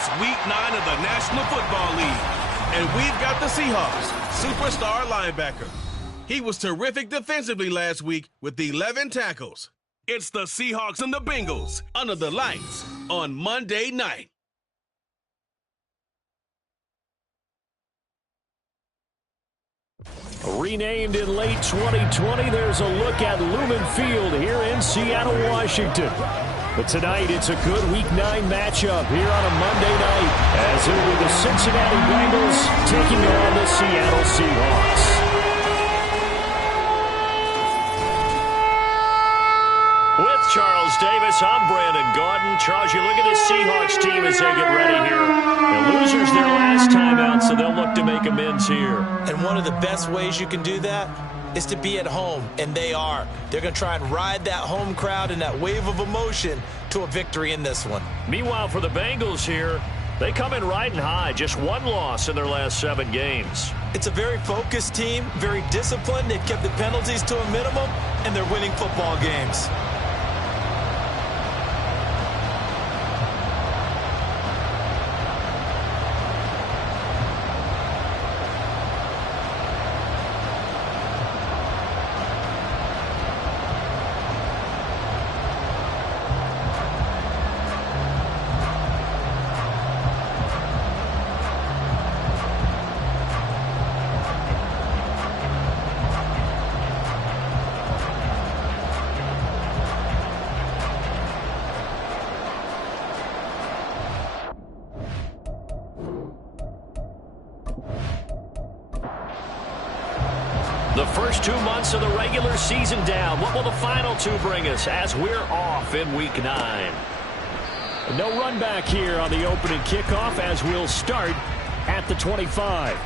It's Week 9 of the National Football League. And we've got the Seahawks superstar linebacker. He was terrific defensively last week with 11 tackles. It's the Seahawks and the Bengals under the lights on Monday night. Renamed in late 2020, there's a look at Lumen Field here in Seattle, Washington. But tonight, it's a good Week 9 matchup here on a Monday night, as it will be the Cincinnati Bengals taking on the Seattle Seahawks. With Charles Davis, I'm Brandon Gaudin. Charles, you look at this Seahawks team as they get ready here. The losers their last time out, so they'll look to make amends here. And one of the best ways you can do that is to be at home, and they are. They're going to try and ride that home crowd and that wave of emotion to a victory in this one. Meanwhile, for the Bengals here, they come in riding high. Just one loss in their last 7 games. It's a very focused team, very disciplined. They've kept the penalties to a minimum, and they're winning football games. The first 2 months of the regular season down. What will the final 2 bring us as we're off in Week 9? No run back here on the opening kickoff as we'll start at the 25.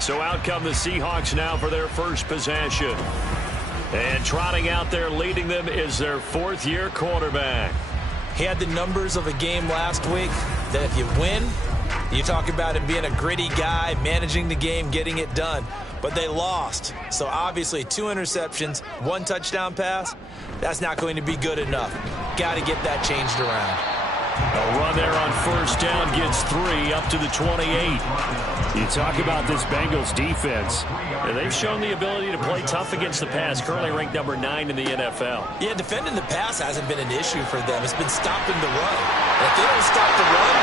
So out come the Seahawks now for their first possession. And trotting out there leading them is their 4th-year quarterback. He had the numbers of a game last week that if you win, you talk about him being a gritty guy, managing the game, getting it done. But they lost. So obviously 2 interceptions, 1 touchdown pass, that's not going to be good enough. Got to get that changed around. A run there on first down gets 3 up to the 28. You talk about this Bengals defense. And they've shown the ability to play tough against the pass, currently ranked number 9 in the NFL. Yeah, defending the pass hasn't been an issue for them. It's been stopping the run. And if they don't stop the run,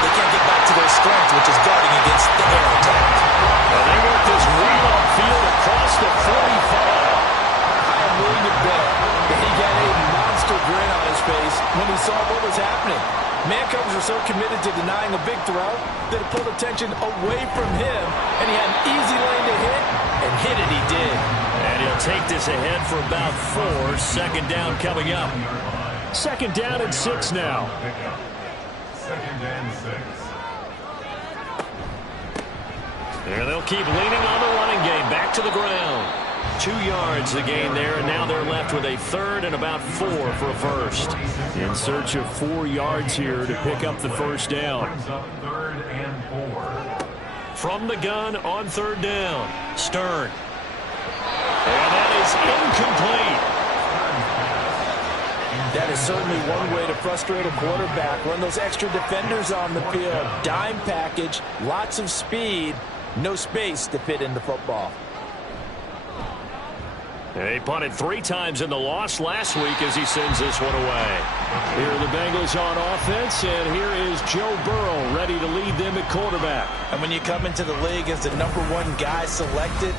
they can't get back to their strength, which is guarding against the air attack. And they work this wheel upfield across the 45. I am willing to bet that he got a monster grin on his face when he saw what was happening. Man coverage were so committed to denying a big throw that it pulled attention away from him, and he had an easy lane to hit, and hit it he did. And he'll take this ahead for about 4. Second down coming up. Second down and 6 now. Second and 6. And they'll keep leaning on the running game. Back to the ground. 2 yards the gain there, and now they're left with a 3rd and about 4 for a first. In search of 4 yards here to pick up the first down. 3rd and 4. From the gun on 3rd down, Stern. And that is incomplete. That is certainly one way to frustrate a quarterback. Run those extra defenders on the field. Dime package, lots of speed, no space to fit in the football. They punted 3 times in the loss last week as he sends this one away. Here are the Bengals on offense, and here is Joe Burrow ready to lead them at quarterback. And when you come into the league as the #1 guy selected,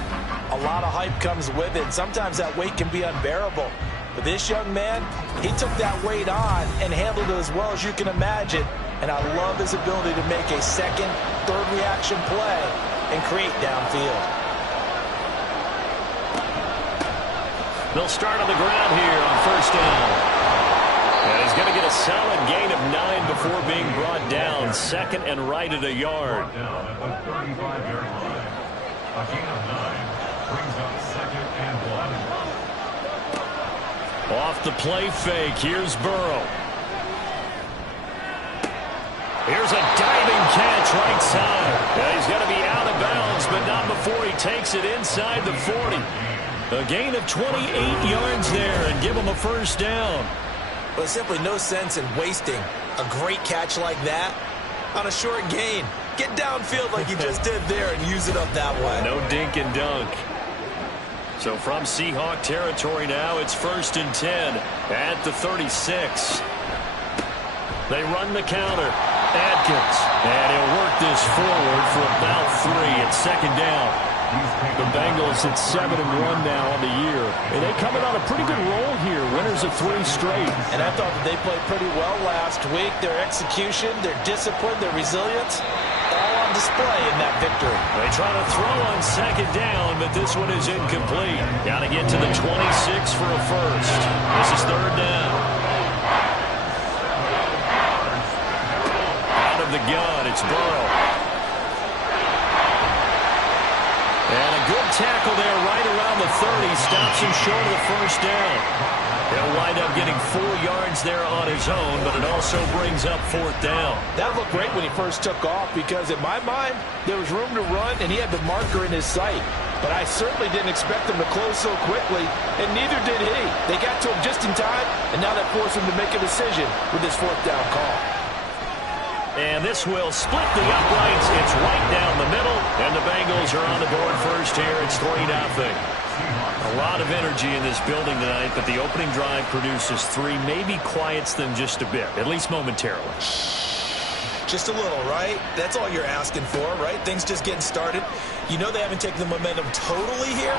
a lot of hype comes with it. Sometimes that weight can be unbearable. But this young man, he took that weight on and handled it as well as you can imagine. And I love his ability to make a second, third reaction play and create downfield. They'll start on the ground here on first down. And he's going to get a solid gain of 9 before being brought down. 2nd and right at a yard. Down at the 35-yard line. A gain of 9 brings up 2nd and 1. Off the play fake, here's Burrow. Here's a diving catch right side. Yeah, he's going to be out of bounds, but not before he takes it inside the 40. A gain of 28 yards there and give him a first down. Well, there's simply no sense in wasting a great catch like that on a short gain. Get downfield like you just did there and use it up that way. No dink and dunk. So from Seahawk territory now, it's 1st and 10 at the 36. They run the counter. Adkins. And he'll work this forward for about 3 at 2nd down. The Bengals at 7-1 now on the year. And they come in on a pretty good roll here. Winners of 3 straight. And I thought that they played pretty well last week. Their execution, their discipline, their resilience, all on display in that victory. They try to throw on 2nd down, but this one is incomplete. Got to get to the 26 for a first. This is 3rd down. Out of the gun, it's Burrow. And a good tackle there right around the 30. Stops him short of the 1st down. He'll wind up getting 4 yards there on his own, but it also brings up 4th down. That looked great when he first took off because in my mind, there was room to run and he had the marker in his sight. But I certainly didn't expect him to close so quickly, and neither did he. They got to him just in time, and now that forced him to make a decision with this 4th down call. And this will split the uprights. It's right down the middle. And the Bengals are on the board first here. It's 3-0. A lot of energy in this building tonight, but the opening drive produces 3. Maybe quiets them just a bit, at least momentarily. Just a little, right? That's all you're asking for, right? Things just getting started. You know they haven't taken the momentum totally here,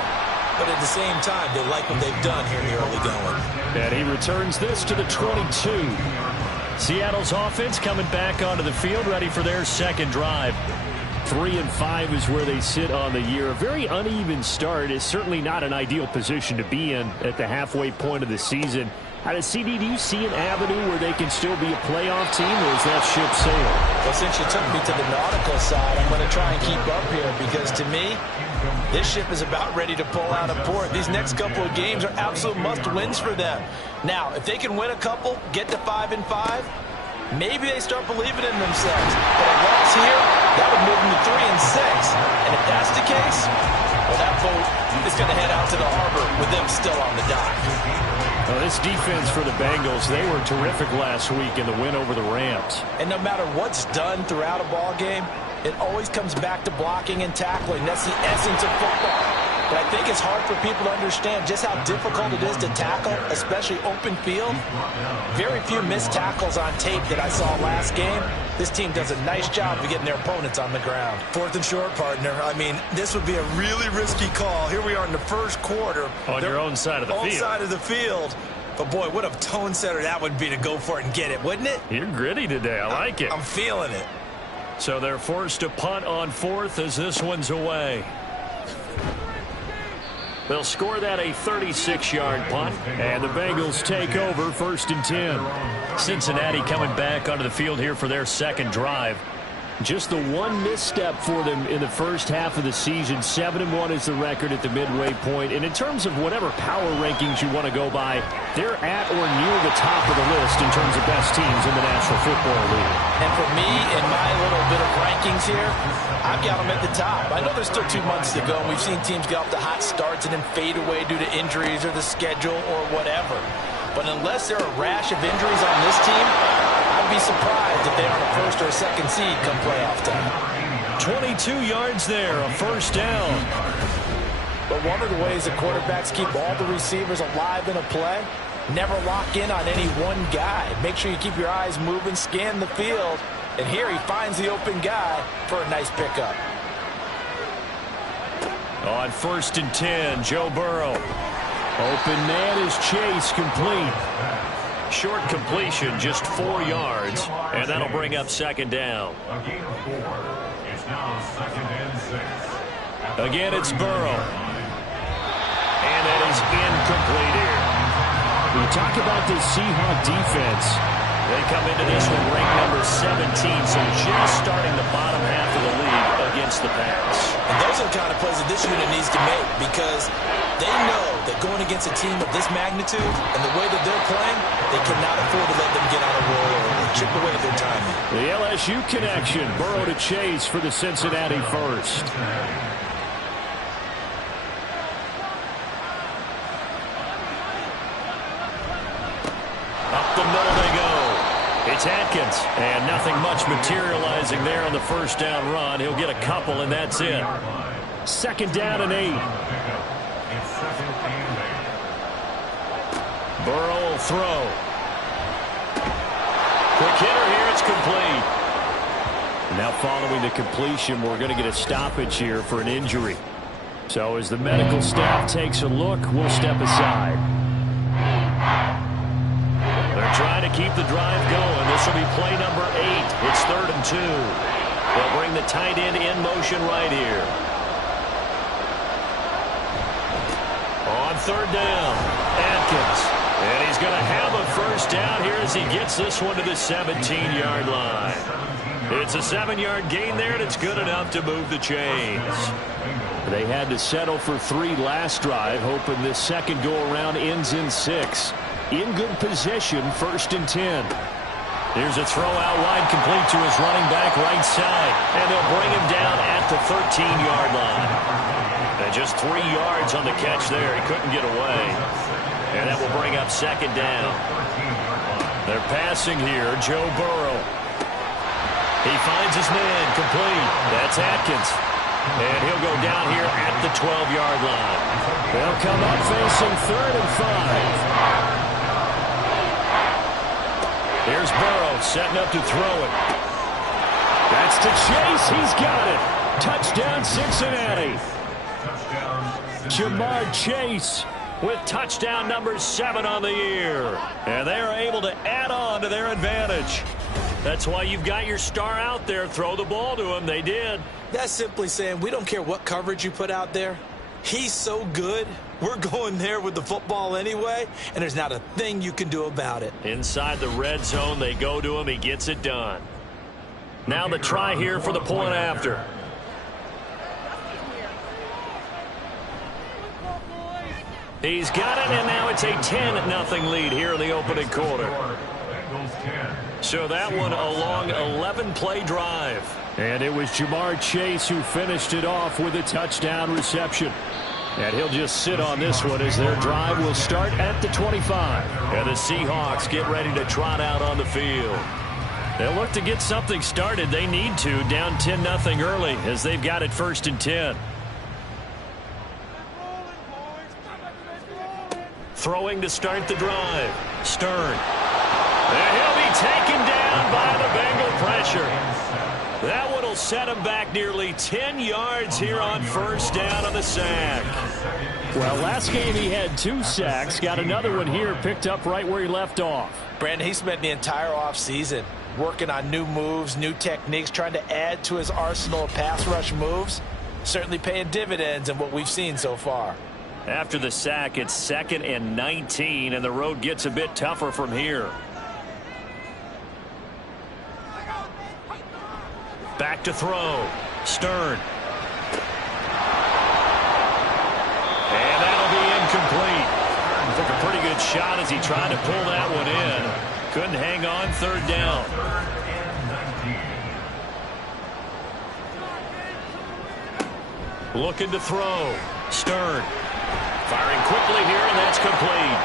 but at the same time, they like what they've done here in the early going. And he returns this to the 22. Seattle's offense coming back onto the field, ready for their 2nd drive. 3-5 is where they sit on the year. A very uneven start is certainly not an ideal position to be in at the halfway point of the season. Out of CD, do you see an avenue where they can still be a playoff team, or is that ship sailed? Well, since you took me to the nautical side, I'm going to try and keep up here because to me, this ship is about ready to pull out of port. These next couple of games are absolute must-wins for them. Now, if they can win a couple, get to 5-5, maybe they start believing in themselves. But a loss here, that would move them to 3-6. And if that's the case, well, that boat is going to head out to the harbor with them still on the dock. Well, this defense for the Bengals, they were terrific last week in the win over the Rams. And no matter what's done throughout a ball game, it always comes back to blocking and tackling. That's the essence of football. But I think it's hard for people to understand just how difficult it is to tackle, especially open field. Very few missed tackles on tape that I saw last game. This team does a nice job of getting their opponents on the ground. 4th and short, partner. I mean, this would be a really risky call. Here we are in the 1st quarter. On your own side of the field. Own side of the field. But, boy, what a tone setter that would be to go for it and get it, wouldn't it? You're gritty today. I like it. I'm feeling it. So they're forced to punt on 4th as this one's away. They'll score that a 36-yard punt, and the Bengals take over 1st and 10. Cincinnati coming back onto the field here for their 2nd drive. Just the one misstep for them in the first half of the season. 7-1 is the record at the midway point. And in terms of whatever power rankings you want to go by, they're at or near the top of the list in terms of best teams in the National Football League. And for me, in my little bit of rankings here, I've got them at the top. I know there's still 2 months to go, and we've seen teams get off to hot starts and then fade away due to injuries or the schedule or whatever. But unless there are a rash of injuries on this team, I'd be surprised if they are a 1st or a 2nd seed come playoff time. 22 yards there, a 1st down. But one of the ways that quarterbacks keep all the receivers alive in a play, never lock in on any one guy. Make sure you keep your eyes moving, scan the field, and here he finds the open guy for a nice pickup. On 1st and 10, Joe Burrow. Open man is Chase, complete. Short completion, just 4 yards, and that'll bring up 2nd down. A gain of 4. It's now 2nd and 6. Again, it's Burrow. And that is incomplete here. We talk about this Seahawk defense. They come into this one ranked number 17, so just starting the bottom half of the league against the pass. And those are the kind of plays that this unit needs to make because they know that going against a team of this magnitude and the way that they're playing, they cannot afford to let them get on a roll or chip away at their timing. The LSU connection, Burrow to Chase for the Cincinnati first. Up the middle they go. It's Atkins. And nothing much materializing there on the first down run. He'll get a couple, and that's it. Second down and 8. It's second and 8. Burrow will throw. Quick hitter here. It's complete. Now following the completion, we're going to get a stoppage here for an injury. So as the medical staff takes a look, we'll step aside. They're trying to keep the drive going. This will be play number 8. It's 3rd and 2. They'll bring the tight end in motion right here. On 3rd down, Atkins. And he's going to have a first down here as he gets this one to the 17-yard line. It's a 7-yard gain there, and it's good enough to move the chains. They had to settle for 3 last drive, hoping this second go-around ends in 6. In good position, 1st and 10. Here's a throw out wide, complete to his running back right side. And they'll bring him down at the 13-yard line. And just 3 yards on the catch there. He couldn't get away. And that will bring up 2nd down. They're passing here, Joe Burrow. He finds his man, complete. That's Atkins. And he'll go down here at the 12-yard line. They'll come up facing 3rd and 5. Here's Burrow setting up to throw it. That's to Chase. He's got it. Touchdown, Cincinnati. Jamar Chase with touchdown number 7 on the year. And they are able to add on to their advantage. That's why you've got your star out there. Throw the ball to him. They did. That's simply saying we don't care what coverage you put out there. He's so good. We're going there with the football anyway, and there's not a thing you can do about it. Inside the red zone, they go to him. He gets it done. Now the try here for the point after. He's got it, and now it's a 10-0 lead here in the opening quarter. So that one a long 11-play drive. And it was Jamar Chase who finished it off with a touchdown reception. And he'll just sit on this one as their drive will start at the 25. And the Seahawks get ready to trot out on the field. They'll look to get something started. They need to, down 10-0 early as they've got it 1st and 10. Throwing to start the drive. Stern. And he'll be taken down by the Bengal pressure. That one will set him back nearly 10 yards here on 1st down on the sack. Well, last game he had 2 sacks. Got another one here picked up right where he left off. Brandon, he spent the entire offseason working on new moves, new techniques, trying to add to his arsenal of pass rush moves. Certainly paying dividends in what we've seen so far. After the sack, it's 2nd and 19, and the road gets a bit tougher from here. Back to throw. Stern. And that'll be incomplete. Took a pretty good shot as he tried to pull that one in. Couldn't hang on 3rd down. Looking to throw. Stern. Firing quickly here, and that's complete.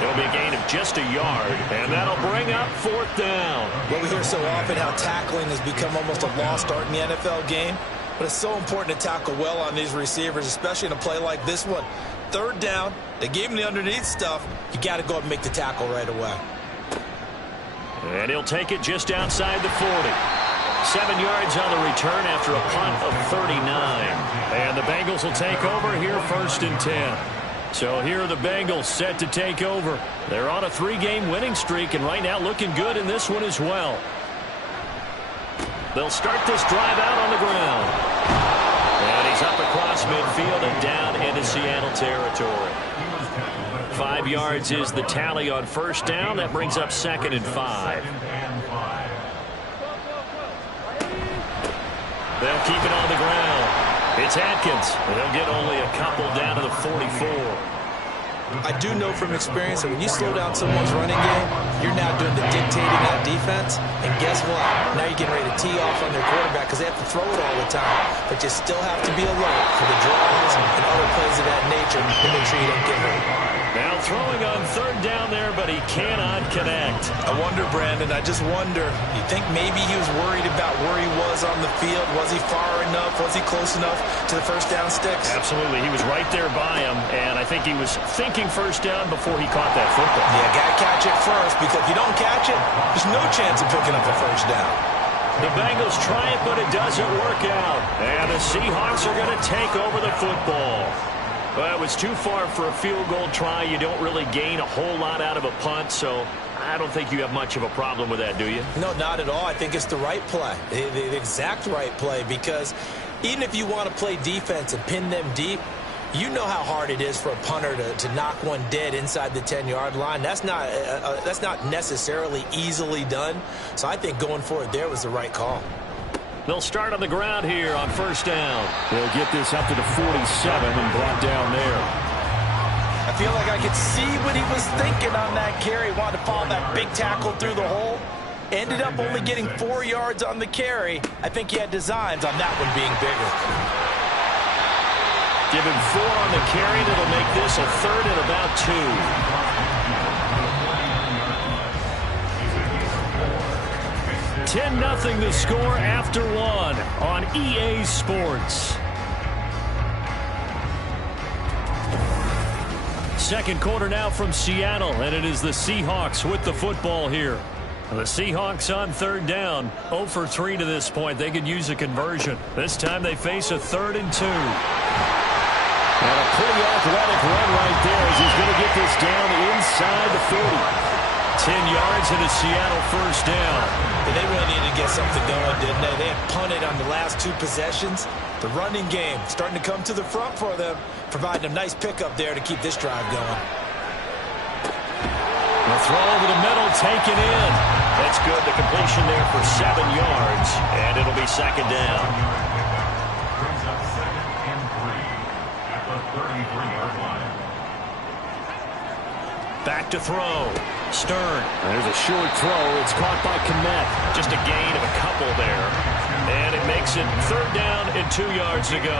It'll be a gain of just a yard, and that'll bring up 4th down. Well, we hear so often how tackling has become almost a lost art in the NFL game, but it's so important to tackle well on these receivers, especially in a play like this one. 3rd down, they gave him the underneath stuff. You got to go up and make the tackle right away. And he'll take it just outside the 40. 7 yards on the return after a punt of 39. And the Bengals will take over here 1st and 10. So here are the Bengals set to take over. They're on a 3-game winning streak, and right now looking good in this one as well. They'll start this drive out on the ground. And he's up across midfield and down into Seattle territory. 5 yards is the tally on 1st down. That brings up 2nd and 5. They'll keep it on the ground. It's Atkins. They'll get only a couple down to the 44. I do know from experience that when you slow down someone's running game, you're now doing the dictating on defense. And guess what? Now you're getting ready to tee off on their quarterback because they have to throw it all the time. But you still have to be alert for the draws and other plays of that nature to make sure you don't get hurt. Now throwing on third down there, but he cannot connect. I wonder, Brandon, I just wonder, you think maybe he was worried about where he was on the field? Was he far enough? Was he close enough to the first down sticks? Absolutely. He was right there by him, and I think he was thinking first down before he caught that football. Yeah, got to catch it first, because if you don't catch it, there's no chance of picking up a first down. The Bengals try it, but it doesn't work out. And the Seahawks are going to take over the football. Well, it was too far for a field goal try. You don't really gain a whole lot out of a punt, so I don't think you have much of a problem with that, do you? No, not at all. I think it's the right play, the exact right play, because even if you want to play defense and pin them deep, you know how hard it is for a punter to knock one dead inside the 10-yard line. That's not necessarily easily done. So I think going for it there was the right call. They'll start on the ground here on first down. They'll get this up to the 47 and brought down there. I feel like I could see what he was thinking on that carry. Wanted to follow that big tackle through the hole. Ended up only getting 4 yards on the carry. I think he had designs on that one being bigger. Give him 4 on the carry. That'll make this a third and about 2. 10-0 the score after 1 on EA Sports. Second quarter now from Seattle, and it is the Seahawks with the football here. The Seahawks on third down, 0 for 3 to this point. They could use a conversion. This time they face a 3rd and 2. And a pretty athletic run right there as he's going to get this down inside the 40. 10 yards and a Seattle first down. Yeah, they really needed to get something going, didn't they? They had punted on the last 2 possessions. The running game starting to come to the front for them, providing a nice pickup there to keep this drive going. The throw over the middle, taken in. That's good. The completion there for 7 yards, and it'll be second down. Brings up 2nd and 3 at the 33-yard line. Back to throw. Stern. There's a short throw. It's caught by Kmet. Just a gain of a couple there. And it makes it third down and 2 yards to go.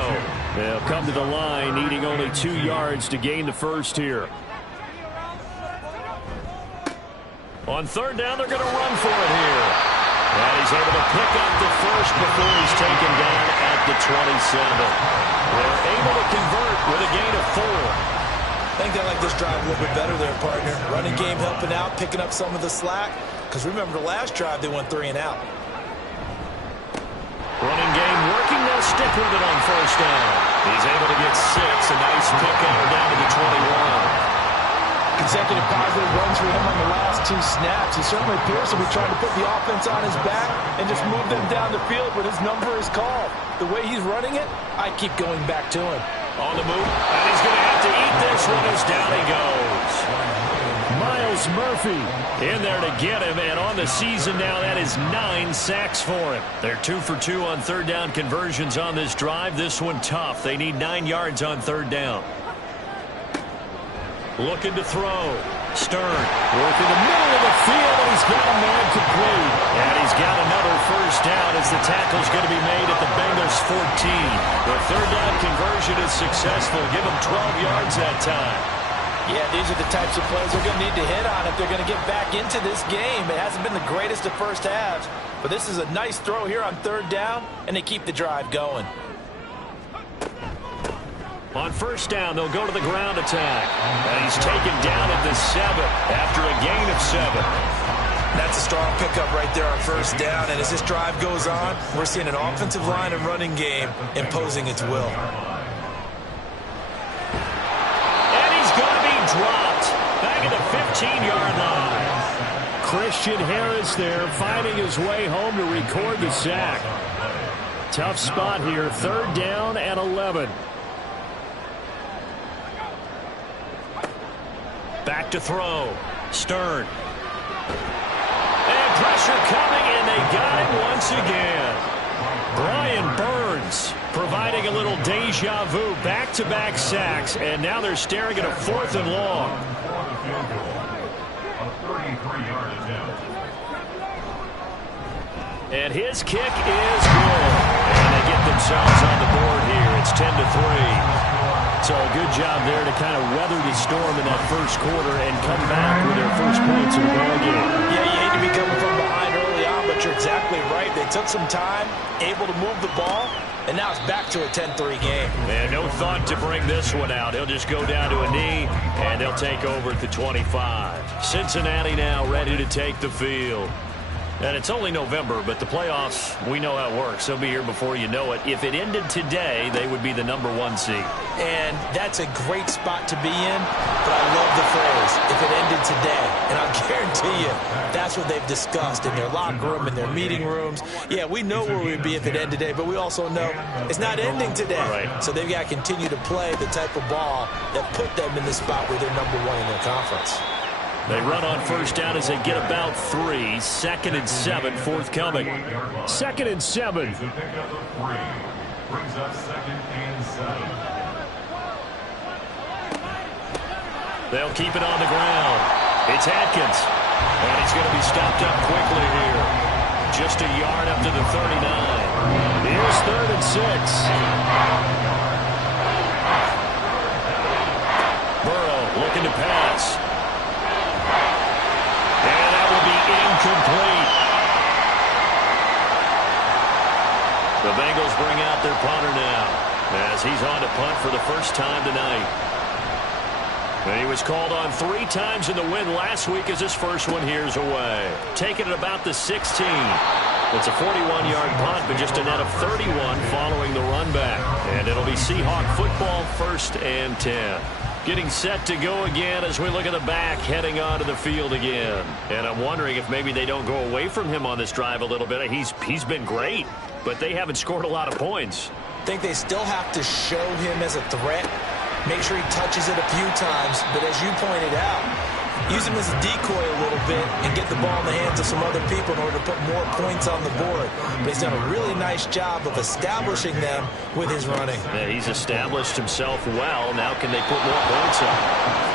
They'll come to the line needing only 2 yards to gain the first here. On third down, they're going to run for it here. And he's able to pick up the first before he's taken down at the 27. They're able to convert with a gain of 4. I think they like this drive a little bit better there, partner. Running game helping out, picking up some of the slack. Because remember, the last drive, they went 3 and out. Running game working. They'll stick with it on first down. He's able to get 6. A nice pick out down to the 21. Consecutive positive runs for him on the last 2 snaps. He certainly appears to be trying to put the offense on his back and just move them down the field when his number is called. The way he's running it, I keep going back to him. On the move, and he's going to have to eat this one as down he goes. Myles Murphy in there to get him, and on the season now, that is 9 sacks for him. They're 2 for 2 on third down conversions on this drive. This one tough. They need 9 yards on third down. Looking to throw. Stern working the middle of the field, and he's got a man complete. And he's got another first down as the tackle's going to be made at the Bengals 14. The third down conversion is successful. Give them 12 yards that time. Yeah, these are the types of plays they're going to need to hit on if they're going to get back into this game. It hasn't been the greatest of first halves, but this is a nice throw here on third down, and they keep the drive going. On first down, they'll go to the ground attack. And he's taken down at the 7 after a gain of 7. That's a strong pickup right there on first down. And as this drive goes on, we're seeing an offensive line and running game imposing its will. And he's going to be dropped back at the 15-yard line. Christian Harris there finding his way home to record the sack. Tough spot here. Third down and 11. Back to throw. Stern. And pressure coming, and they got him once again. Brian Burns providing a little deja vu. Back-to-back sacks, and now they're staring at a 4th and long. And his kick is good. And they get themselves on the board here. It's 10-3. So a good job there to kind of weather the storm in that first quarter and come back with their first points of the ball game. Yeah, you hate to be coming from behind early on, but you're exactly right. They took some time, able to move the ball, and now it's back to a 10-3 game. And no thought to bring this one out. He'll just go down to a knee, and they'll take over at the 25. Cincinnati now ready to take the field. And it's only November, but the playoffs, we know how it works. They'll be here before you know it. If it ended today, they would be the #1 seed. And that's a great spot to be in, but I love the phrase, if it ended today. And I'll guarantee you, that's what they've discussed in their locker room, in their meeting rooms. Yeah, we know where we'd be if it ended today, but we also know it's not ending today. Right. So they've got to continue to play the type of ball that put them in the spot where they're #1 in their conference. They run on first down as they get about 3. 2nd and 7 forthcoming. 2nd and 7. It's a pickup of 3. Brings up 2nd and 7. They'll keep it on the ground. It's Atkins. And he's going to be stopped up quickly here. Just a yard up to the 39. Here's 3rd and 6. Burrow looking to pass. And that will be incomplete. The Bengals bring out their punter now as he's on to punt for the first time tonight. And he was called on 3 times in the win last week as his first one here's away. Taking it about the 16. It's a 41-yard punt, but just a net of 31 following the run back. And it'll be Seahawk football 1st and 10. Getting set to go again as we look at the back heading onto the field again. And I'm wondering if maybe they don't go away from him on this drive a little bit. He's been great, but they haven't scored a lot of points. I think they still have to show him as a threat. Make sure he touches it a few times, but as you pointed out, use him as a decoy a little bit and get the ball in the hands of some other people in order to put more points on the board. But he's done a really nice job of establishing them with his running. Yeah, he's established himself well. Now can they put more points up?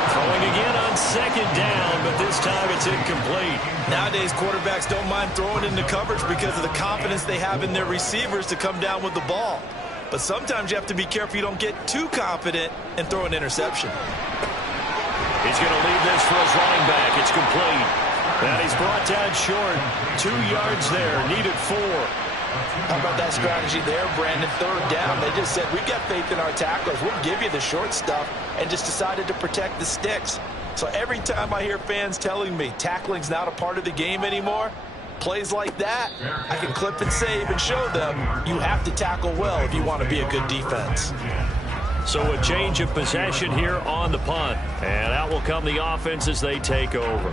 Throwing again on 2nd down, but this time it's incomplete. Nowadays, quarterbacks don't mind throwing into coverage because of the confidence they have in their receivers to come down with the ball. But sometimes you have to be careful you don't get too confident and throw an interception. He's going to leave this for his running back. It's complete. And he's brought down short. 2 yards there. Needed 4. How about that strategy there, Brandon? 3rd down. They just said, we've got faith in our tacklers. We'll give you the short stuff, and just decided to protect the sticks. So every time I hear fans telling me tackling's not a part of the game anymore, plays like that, I can clip and save and show them you have to tackle well if you want to be a good defense. So a change of possession here on the punt. And out will come the offense as they take over.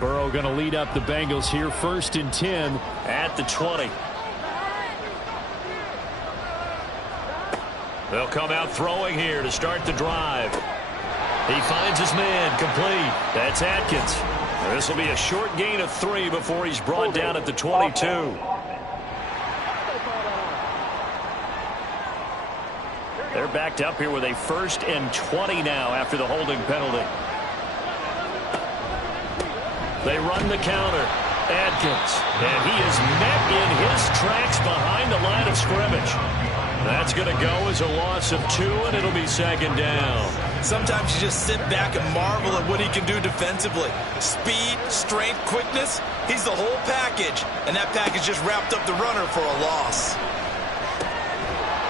Burrow going to lead up the Bengals here 1st and 10 at the 20. They'll come out throwing here to start the drive. He finds his man complete. That's Atkins. This will be a short gain of 3 before he's brought down at the 22. They're backed up here with a 1st and 20 now after the holding penalty. They run the counter. Atkins. And he is met in his tracks behind the line of scrimmage. That's going to go as a loss of 2, and it'll be 2nd down. Sometimes you just sit back and marvel at what he can do defensively. Speed, strength, quickness, he's the whole package. And that package just wrapped up the runner for a loss.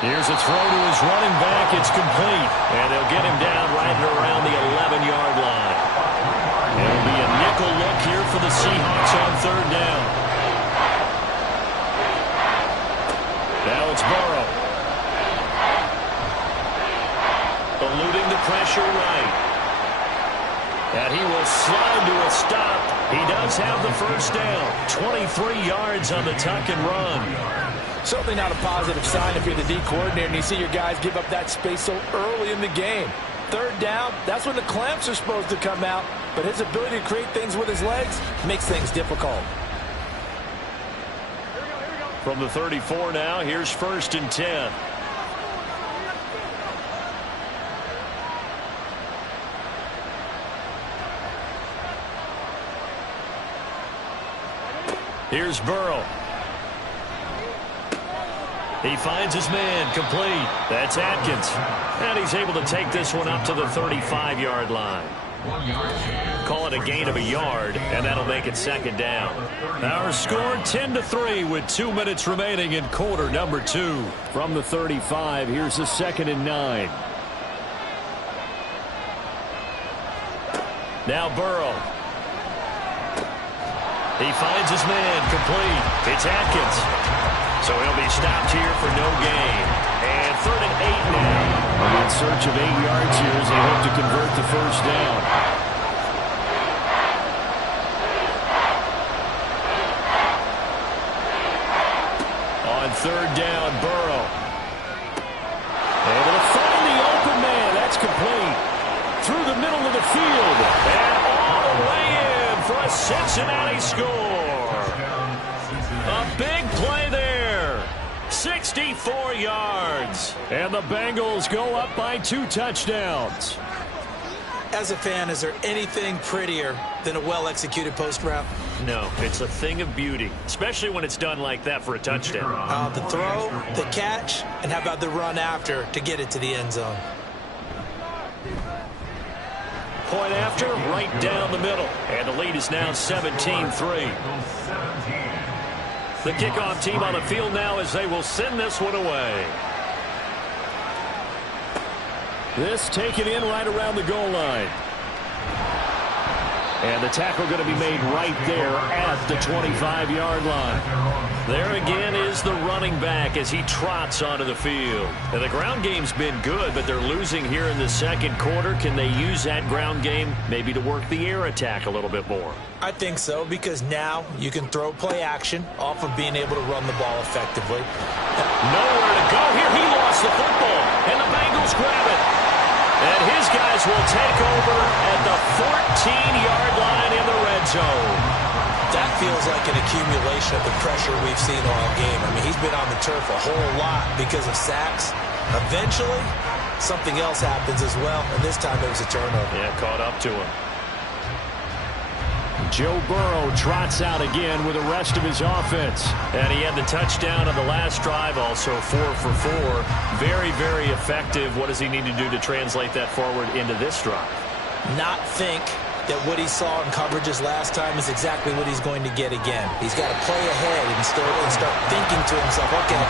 Here's a throw to his running back. It's complete. And they'll get him down right around the 11-yard line. It'll be a nickel look here for the Seahawks on 3rd down. Now it's Burrow. Eluding the pressure right. And he will slide to a stop. He does have the 1st down. 23 yards on the tuck and run. Certainly not a positive sign if you're the D coordinator and you see your guys give up that space so early in the game. 3rd down, that's when the clamps are supposed to come out, but his ability to create things with his legs makes things difficult. From the 34 now, here's 1st and 10. Here's Burrow. He finds his man, complete. That's Atkins. And he's able to take this one up to the 35-yard line. Call it a gain of a yard, and that'll make it second down. Our score 10-3 with 2 minutes remaining in quarter number 2. From the 35, here's a 2nd and 9. Now Burrow. He finds his man, complete. It's Atkins. So he'll be stopped here for no gain. And 3rd and 8 now. In search of 8 yards here as they hope to convert the first down. On 3rd down, Burrow. Able to find the open man. That's complete. Through the middle of the field. And all the way in for a Cincinnati score. A big play there. 64 yards. And the Bengals go up by 2 touchdowns. As a fan, is there anything prettier than a well-executed post route? No, it's a thing of beauty, especially when it's done like that for a touchdown. The throw, the catch, and how about the run after to get it to the end zone? Point after, right down the middle. And the lead is now 17-3. The kickoff team on the field now as they will send this one away. This taken in right around the goal line. And the tackle going to be made right there at the 25-yard line. There again is the running back as he trots onto the field. And the ground game's been good, but they're losing here in the second quarter. Can they use that ground game maybe to work the air attack a little bit more? I think so, because now you can throw play action off of being able to run the ball effectively. Nowhere to go here. He lost the football, and the Bengals grab it. And his guys will take over at the 14-yard line in the red zone. That feels like an accumulation of the pressure we've seen all game. I mean, he's been on the turf a whole lot because of sacks. Eventually, something else happens as well, and this time it was a turnover. Yeah, caught up to him. Joe Burrow trots out again with the rest of his offense. And he had the touchdown on the last drive, also 4 for 4. Very, very effective. What does he need to do to translate that forward into this drive? Not think that what he saw in coverages last time is exactly what he's going to get again. He's got to play ahead and start thinking to himself, okay,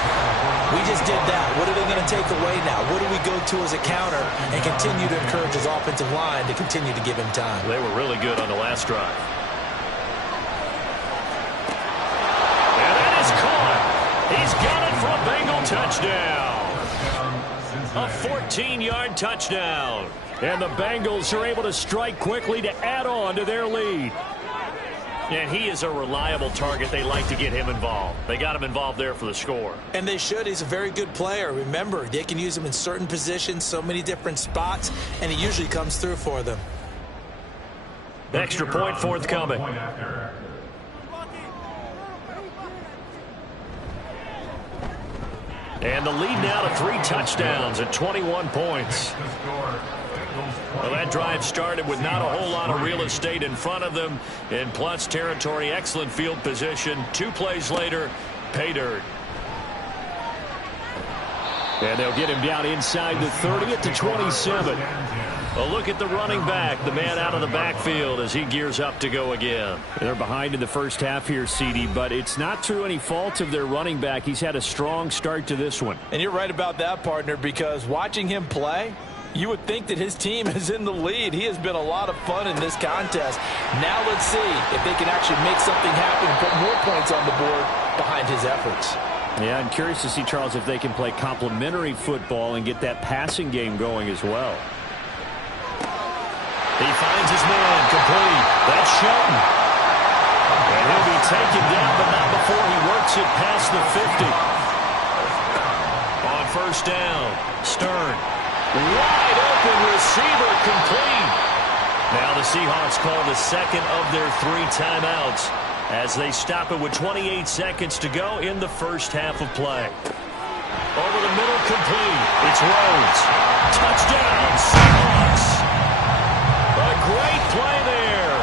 we just did that. What are they going to take away now? What do we go to as a counter? And continue to encourage his offensive line to continue to give him time. They were really good on the last drive. He's got it for a Bengal touchdown. A 14-yard touchdown. And the Bengals are able to strike quickly to add on to their lead. And he is a reliable target. They like to get him involved. They got him involved there for the score. And they should. He's a very good player. Remember, they can use him in certain positions, so many different spots, and he usually comes through for them. Extra point forthcoming. And the lead now to 3 touchdowns at 21 points. Well, that drive started with not a whole lot of real estate in front of them. In plus territory, excellent field position. 2 plays later, pay dirt. And they'll get him down inside the 30 at the 27. A look at the running back, the man out of the backfield as he gears up to go again. They're behind in the first half here, CD, but it's not through any fault of their running back. He's had a strong start to this one. And you're right about that, partner, because watching him play, you would think that his team is in the lead. He has been a lot of fun in this contest. Now let's see if they can actually make something happen and put more points on the board behind his efforts. Yeah, I'm curious to see, Charles, if they can play complementary football and get that passing game going as well. He finds his man, complete. That's Shelton. And he'll be taken down, but not before he works it past the 50. On first down, Stern. Wide open receiver, complete. Now the Seahawks call the second of their 3 timeouts as they stop it with 28 seconds to go in the first half of play. Over the middle, complete. It's Rhodes. Touchdown, Seahawks. A great play there.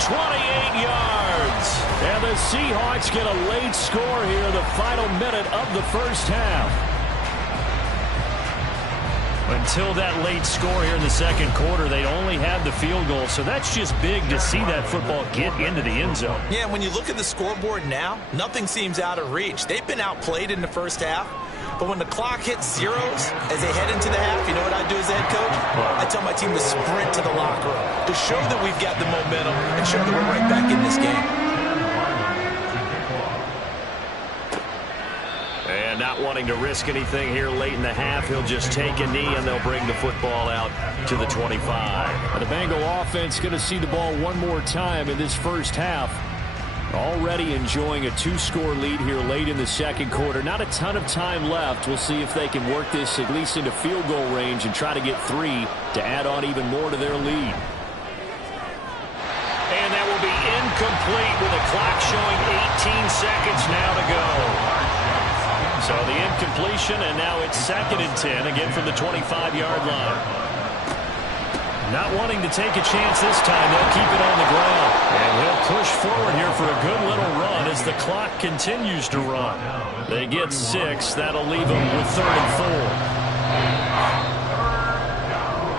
28 yards. And the the Seahawks get a late score here, the final minute of the first half. Until that late score here in the second quarter, they only had the field goal, so that's just big to see that football get into the end zone. Yeah, when you look at the scoreboard now, nothing seems out of reach. They've been outplayed in the first half, but when the clock hits zeros as they head into the half, you know what I do as the head coach? I tell my team to sprint to the locker room to show that we've got the momentum and show that we're right back in this game. And not wanting to risk anything here late in the half, he'll just take a knee and they'll bring the football out to the 25. The Bengal offense going to see the ball one more time in this first half. Already enjoying a 2-score lead here late in the second quarter. Not a ton of time left. We'll see if they can work this at least into field goal range and try to get 3 to add on even more to their lead. And that will be incomplete with the clock showing 18 seconds now to go. So the incompletion, and now it's 2nd and 10, again from the 25-yard line. Not wanting to take a chance this time, they'll keep it on the ground. And he'll push forward here for a good little run as the clock continues to run. They get 6. That'll leave them with 3rd and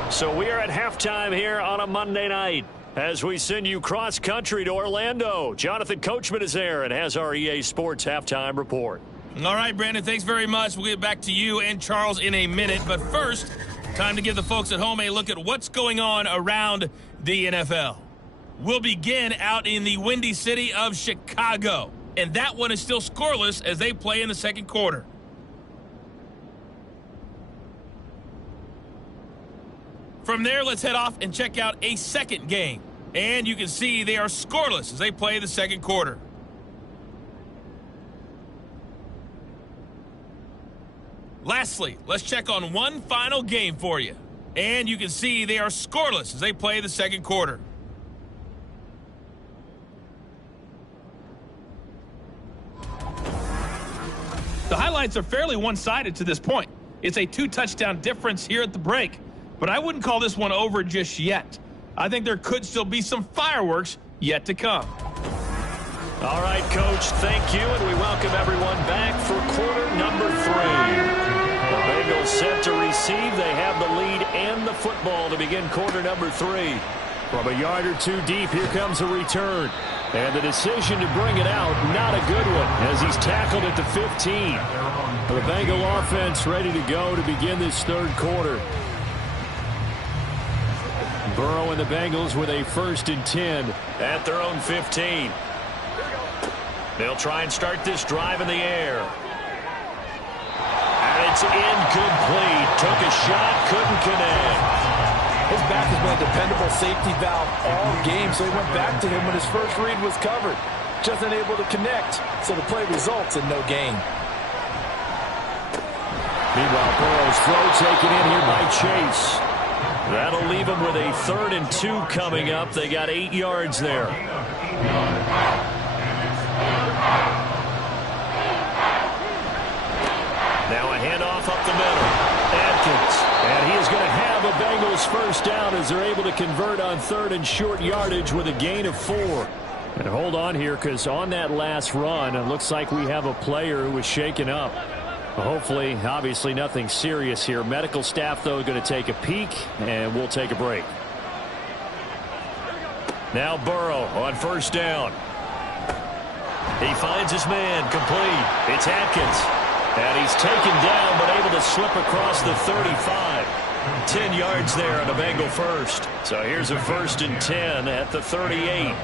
4. So we are at halftime here on a Monday night as we send you cross-country to Orlando. Jonathan Coachman is there and has our EA Sports halftime report. All right, Brandon, thanks very much. We'll get back to you and Charles in a minute. But first, time to give the folks at home a look at what's going on around the NFL. We'll begin out in the windy city of Chicago. And that one is still scoreless as they play in the second quarter. From there, let's head off and check out a second game. And you can see they are scoreless as they play the second quarter. Lastly, let's check on one final game for you. And you can see they are scoreless as they play the second quarter. The highlights are fairly one-sided to this point. It's a 2-touchdown difference here at the break. But I wouldn't call this one over just yet. I think there could still be some fireworks yet to come. All right, Coach, thank you, and we welcome everyone back for quarter number 3. The Bengals set to receive. They have the lead and the football to begin quarter number 3. From a yard or 2 deep, here comes a return. And the decision to bring it out, not a good one, as he's tackled at the 15. The Bengal offense ready to go to begin this third quarter. Burrow and the Bengals with a 1st and 10 at their own 15. They'll try and start this drive in the air. And it's incomplete. Took a shot, couldn't connect. His back has been a dependable safety valve all game, so he went back to him when his first read was covered. Just unable to connect, so the play results in no gain. Meanwhile, Burrow's throw taken in here by Chase. That'll leave them with a 3rd and 2 coming up. They got 8 yards there. Now a handoff up the middle. Adkins. And he is going to have a Bengals first down as they're able to convert on 3rd and short yardage with a gain of 4. And hold on here, because on that last run, it looks like we have a player who was shaken up. Hopefully, obviously nothing serious here. Medical staff, though, going to take a peek, and we'll take a break. Now Burrow on first down. He finds his man, complete. It's Atkins. And he's taken down, but able to slip across the 35. 10 yards there on a Bengal first. So here's a 1st and 10 at the 38.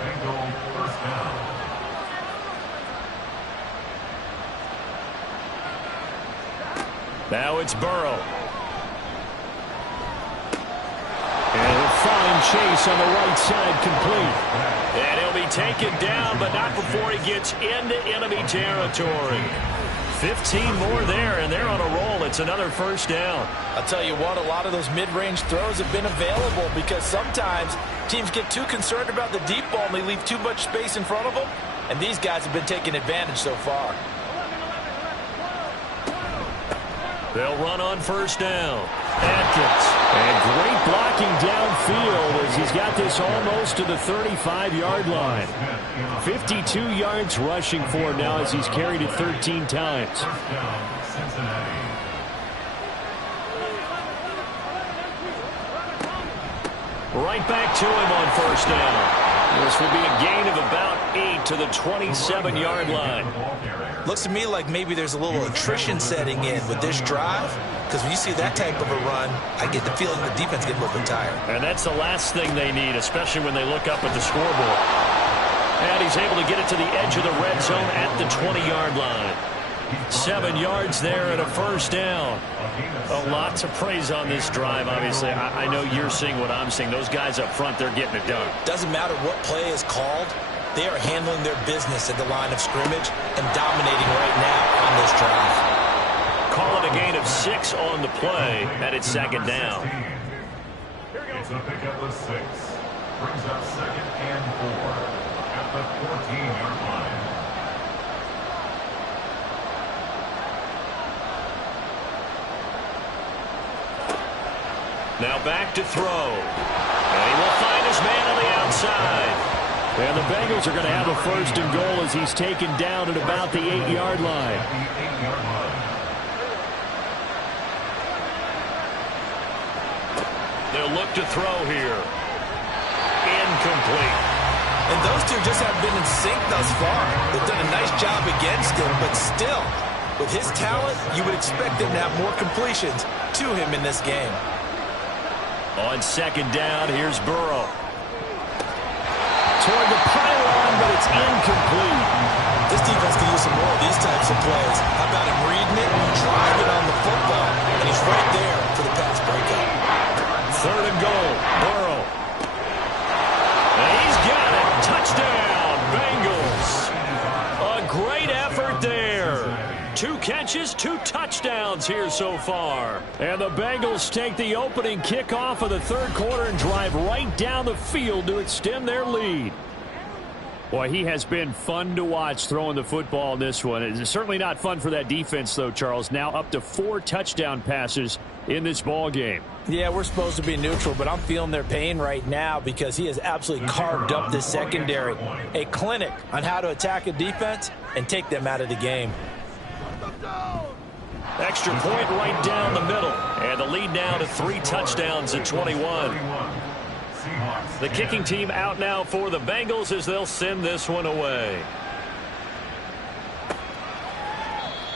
Now it's Burrow. And he'll find Chase on the right side, complete. And he'll be taken down, but not before he gets into enemy territory. 15 more there, and they're on a roll. It's another first down. I'll tell you what, a lot of those mid-range throws have been available because sometimes teams get too concerned about the deep ball and they leave too much space in front of them, and these guys have been taking advantage so far. They'll run on first down. Atkins. And great blocking downfield as he's got this almost to the 35-yard line. 52 yards rushing for him now as he's carried it 13 times. First down, Cincinnati. Right back to him on first down. This will be a gain of about 8 to the 27-yard line. Looks to me like maybe there's a little attrition setting in with this drive, because when you see that type of a run, I get the feeling the defense gets a little bit tired. And that's the last thing they need, especially when they look up at the scoreboard. And he's able to get it to the edge of the red zone at the 20-yard line. 7 yards there and a first down. Lots of praise on this drive, obviously. I know you're seeing what I'm seeing. Those guys up front, they're getting it done. Doesn't matter what play is called. They are handling their business at the line of scrimmage and dominating right now on this drive. Call it a gain of 6 on the play, and it's second down. It's a pickup of 6. Brings up second and 4 at the 14-yard line. Now back to throw. And he will find his man on the outside. And the Bengals are going to have a first and goal as he's taken down at about the 8-yard line. They'll look to throw here. Incomplete. And those two just have been in sync thus far. They've done a nice job against him, but still, with his talent, you would expect them to have more completions to him in this game. On second down, here's Burrow. Toward the pylon, but it's incomplete. This defense can use some more of these types of plays. How about him reading it, driving on the football, and he's right there for the pass breakup. Third and goal, Burrow. And he's got it. Touchdown, Bengals. A great effort there. 2 catches, 2 touchdowns here so far. And the Bengals take the opening kickoff of the third quarter and drive right down the field to extend their lead. Boy, he has been fun to watch throwing the football in this one. It's certainly not fun for that defense, though, Charles. Now up to 4 touchdown passes in this ball game. Yeah, we're supposed to be neutral, but I'm feeling their pain right now because he has absolutely carved up this secondary. A clinic on how to attack a defense and take them out of the game. Extra point right down the middle. And the lead now to 3 touchdowns at 21. The kicking team out now for the Bengals as they'll send this one away.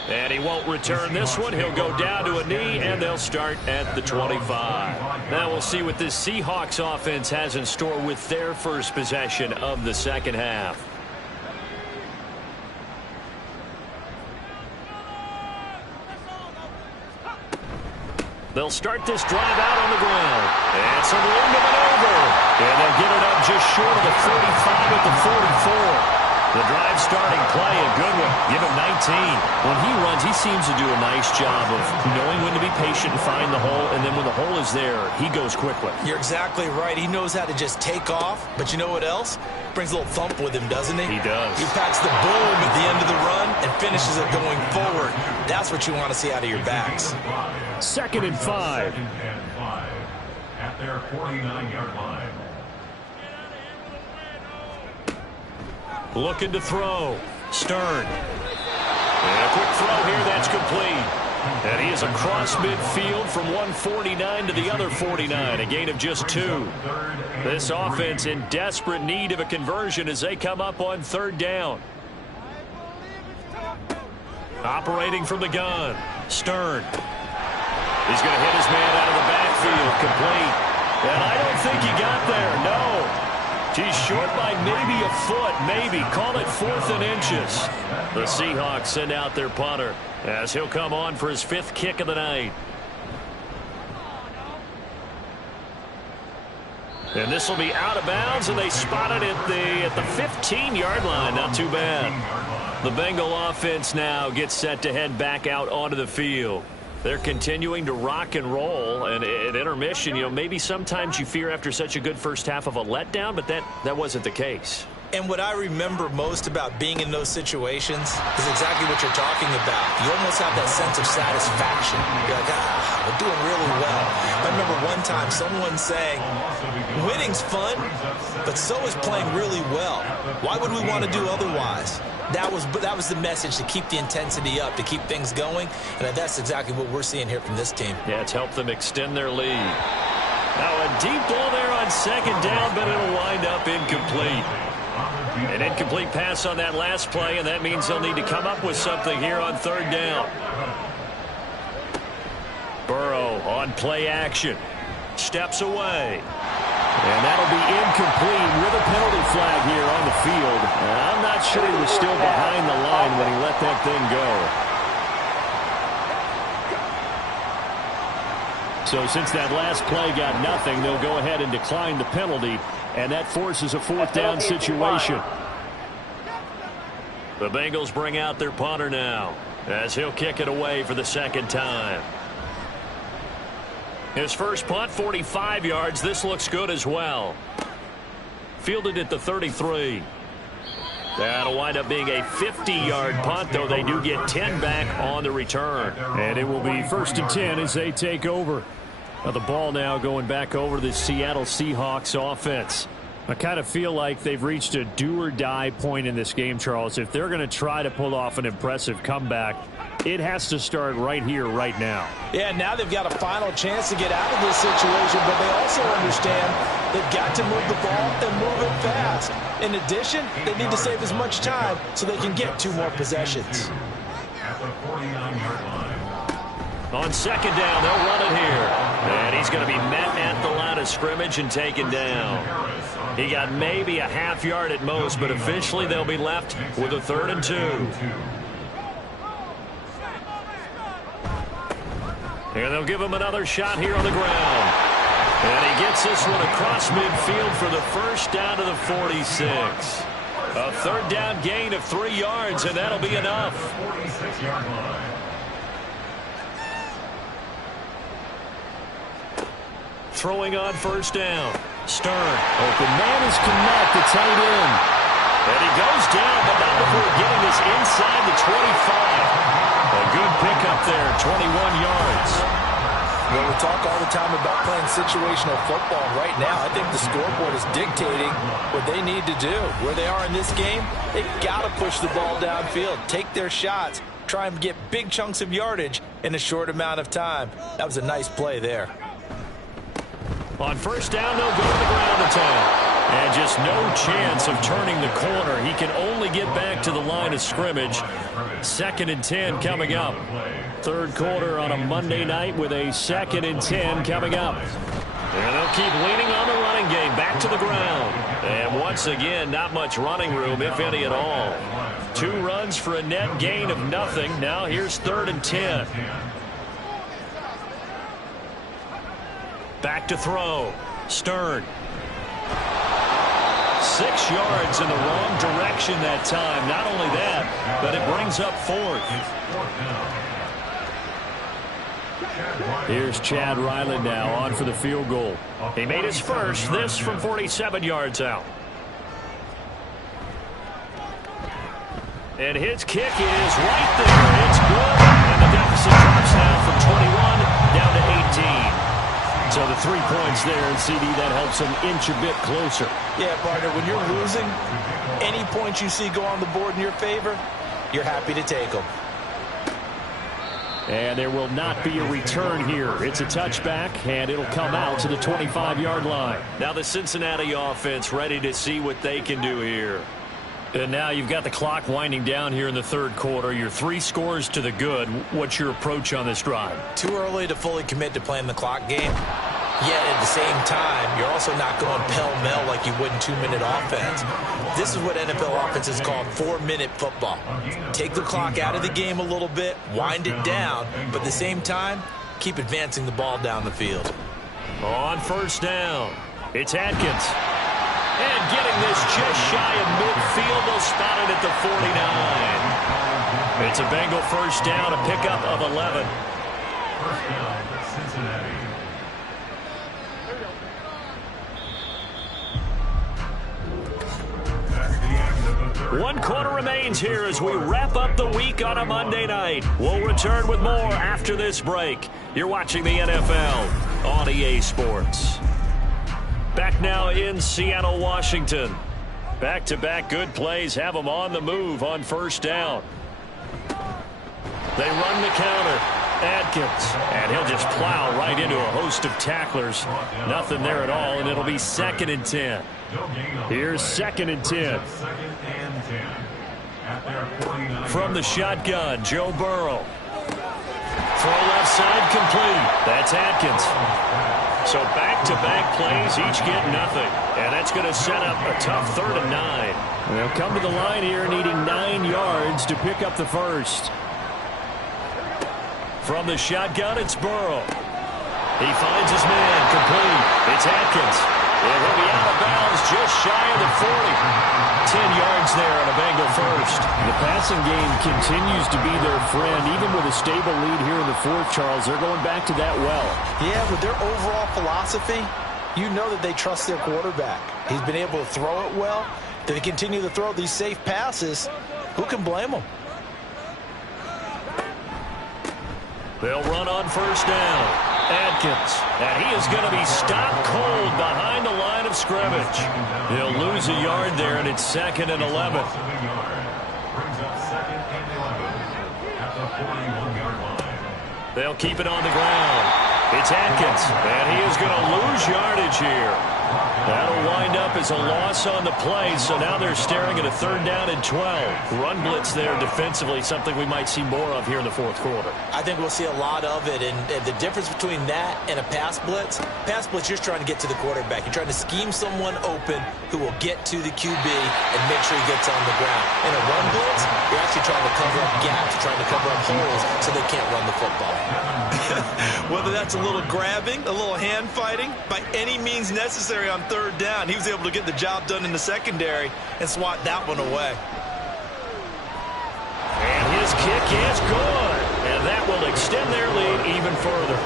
And he won't return this one. He'll go down to a knee, and they'll start at the 25. Now we'll see what this Seahawks offense has in store with their first possession of the second half. They'll start this drive out on the ground. And some room to maneuver. And they'll get it up just short of the 45 at the 44. The drive starting play, a good one. Give him 19. When he runs, he seems to do a nice job of knowing when to be patient and find the hole. And then when the hole is there, he goes quickly. You're exactly right. He knows how to just take off. But you know what else? Brings a little thump with him, doesn't he? He does. He packs the boom at the end of the run and finishes it going forward. That's what you want to see out of your backs. 2nd and 5. 2nd and 5 at their 49-yard line. Looking to throw. Stern. And a quick throw here. That's complete. And he is across midfield from 149 to the other 49. A gain of just 2. This offense in desperate need of a conversion as they come up on 3rd down. Operating from the gun. Stern. He's going to hit his man out of the backfield. Complete. And I don't think he got there. No. He's short by maybe a foot. Maybe. Call it 4th and inches. The Seahawks send out their punter as he'll come on for his 5th kick of the night. And this will be out of bounds, and they spot it at the 15-yard line. Not too bad. The Bengal offense now gets set to head back out onto the field. They're continuing to rock and roll, and at intermission, maybe sometimes you fear after such a good first half of a letdown, but that wasn't the case. And what I remember most about being in those situations is exactly what you're talking about. You almost have that sense of satisfaction. You're like, we're doing really well. I remember one time someone saying, winning's fun, but so is playing really well. Why would we want to do otherwise? That was the message, to keep the intensity up, to keep things going, and that's exactly what we're seeing here from this team. Yeah, it's helped them extend their lead. Now a deep ball there on second down, but it'll wind up incomplete. An incomplete pass on that last play, and that means they'll need to come up with something here on third down. Burrow on play action. Steps away. And that'll be incomplete with a penalty flag here on the field. And I'm not sure he was still behind the line when he let that thing go. So since that last play got nothing, they'll go ahead and decline the penalty, and that forces a fourth down situation. The Bengals bring out their punter now as he'll kick it away for the second time. His first punt, 45 yards. This looks good as well. Fielded at the 33. That'll wind up being a 50-yard punt, though they do get 10 back on the return. And it will be 1st and 10 as they take over. Now the ball now going back over to the Seattle Seahawks offense. I kind of feel like they've reached a do-or-die point in this game, Charles. If they're going to try to pull off an impressive comeback, it has to start right here, right now. Yeah, now they've got a final chance to get out of this situation, but they also understand they've got to move the ball and move it fast. In addition, they need to save as much time so they can get 2 more possessions. At the 49-yard line. On second down, they'll run it here. And he's going to be met at the line of scrimmage and taken down. He got maybe a half yard at most, but officially they'll be left with a 3rd and 2. And they'll give him another shot here on the ground. And he gets this one across midfield for the first down to the 46. A 3rd down gain of 3 yards, and that'll be enough. 46-yard line. Throwing on first down. Stern. Open man is Connect, the tight end. And he goes down, but not before getting this inside the 25. A good pickup there, 21 yards. Well, we talk all the time about playing situational football. Right now, I think the scoreboard is dictating what they need to do. Where they are in this game, they've got to push the ball downfield, take their shots, try and get big chunks of yardage in a short amount of time. That was a nice play there. On first down, they'll go to the ground attack. And just no chance of turning the corner. He can only get back to the line of scrimmage. 2nd and 10 coming up. 3rd quarter on a Monday night with a 2nd and 10 coming up. And they'll keep leaning on the running game. Back to the ground. And once again, not much running room, if any at all. 2 runs for a net gain of nothing. Now here's 3rd and 10. Back to throw. Stern. 6 yards in the wrong direction that time. Not only that, but it brings up 4th. Here's Chad Ryland now on for the field goal. He made his first, this from 47 yards out. And his kick is right there. It's good. And the deficit drops now from 21 down to 18. So the 3 points there, and CD, that helps them inch a bit closer. Yeah, partner, when you're losing, any points you see go on the board in your favor, you're happy to take them. And there will not be a return here. It's a touchback, and it'll come out to the 25-yard line. Now the Cincinnati offense ready to see what they can do here. And now you've got the clock winding down here in the 3rd quarter. You're 3 scores to the good. What's your approach on this drive? Too early to fully commit to playing the clock game. Yet at the same time, you're also not going pell-mell like you would in 2-minute offense. This is what NFL offenses call 4-minute football. Take the clock out of the game a little bit, wind it down, but at the same time, keep advancing the ball down the field. On first down, it's Atkins. And getting this just shy of midfield, they'll spot it at the 49. It's a Bengal first down, a pickup of 11. First down, Cincinnati. 1 quarter remains here as we wrap up the week on a Monday night. We'll return with more after this break. You're watching the NFL on EA Sports. Back now in Seattle, Washington. Back-to-back good plays have them on the move on first down. They run the counter. Adkins, and he'll just plow right into a host of tacklers. Nothing there at all, and it'll be 2nd and 10. Here's 2nd and 10. From the shotgun, Joe Burrow. Throw left side complete. That's Adkins. So back-to-back plays, each get nothing. And that's going to set up a tough 3rd and 9. They'll come to the line here needing 9 yards to pick up the first. From the shotgun, it's Burrow. He finds his man, complete. It's Adkins. And he'll be out of bounds just shy of the 40. 10 yards there on a Bengal first. The passing game continues to be their friend. Even with a stable lead here in the 4th, Charles, they're going back to that well. Yeah, with their overall philosophy, you know that they trust their quarterback. He's been able to throw it well. They continue to throw these safe passes. Who can blame them? They'll run on first down. Adkins. And he is going to be stopped cold behind the line of scrimmage. He'll lose a yard there, and it's 2nd and 11. Brings up 2nd and 11 at the 41-yard line. They'll keep it on the ground. It's Adkins, and he is going to lose yardage here. That'll wind up as a loss on the play, so now they're staring at a 3rd down and 12. Run blitz there defensively, something we might see more of here in the 4th quarter. I think we'll see a lot of it, and the difference between that and a pass blitz, you're trying to get to the quarterback. You're trying to scheme someone open who will get to the QB and make sure he gets on the ground. In a run blitz, you're actually trying to cover up gaps, trying to cover up holes so they can't run the football. Whether that's a little grabbing, a little hand fighting, by any means necessary on 3rd down, he was able to get the job done in the secondary and swat that one away. And his kick is good, and that will extend their lead even further.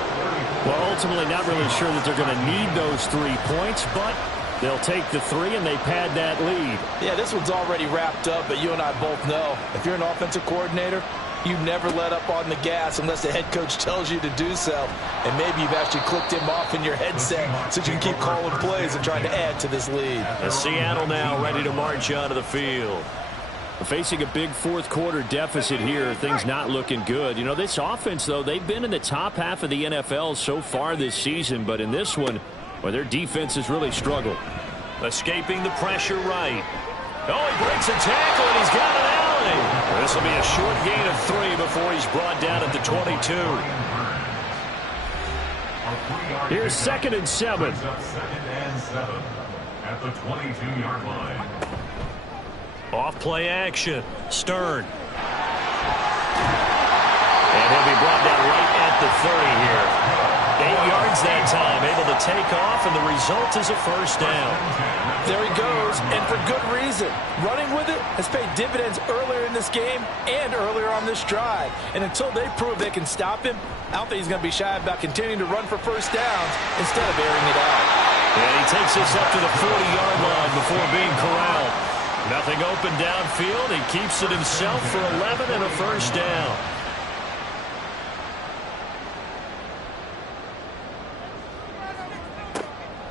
Well, ultimately not really sure that they're going to need those 3 points, but they'll take the 3 and they pad that lead. Yeah, this one's already wrapped up, but you and I both know if you're an offensive coordinator, you never let up on the gas unless the head coach tells you to do so. And maybe you've actually clicked him off in your headset so you can keep calling plays and trying to add to this lead. And Seattle now ready to march onto the field. Facing a big 4th quarter deficit here, things not looking good. You know, this offense, though, they've been in the top half of the NFL so far this season, but in this one, well, their defense has really struggled. Escaping the pressure right. Oh, he breaks a tackle, and he's got an alley. This will be a short gain of 3 before he's brought down at the 22. Here's 2nd and 7. Brings up 2nd and 7 at the 22-yard line. Off play action. Stern. And he'll be brought down right at the 30 here. 8 yards that time, able to take off, and the result is a first down. There he goes, and for good reason. Running with it has paid dividends earlier in this game and earlier on this drive. And until they prove they can stop him, I don't think he's going to be shy about continuing to run for first downs instead of airing it out. And he takes us up to the 40-yard line before being corralled. Nothing open downfield. He keeps it himself for 11 and a first down.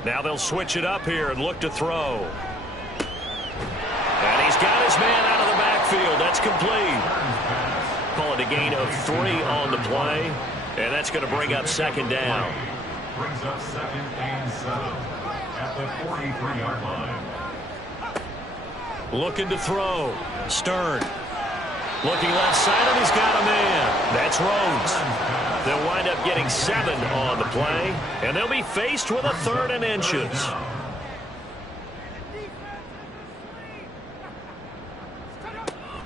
Now they'll switch it up here and look to throw. And he's got his man out of the backfield. That's complete. Call it a gain of 3 on the play. And that's going to bring up 2nd down. Brings up 2nd and 7 at the 43-yard line. Looking to throw. Stern. Looking left side, and he's got a man. That's Rhodes. They'll wind up getting 7 on the play, and they'll be faced with a 3rd and inches.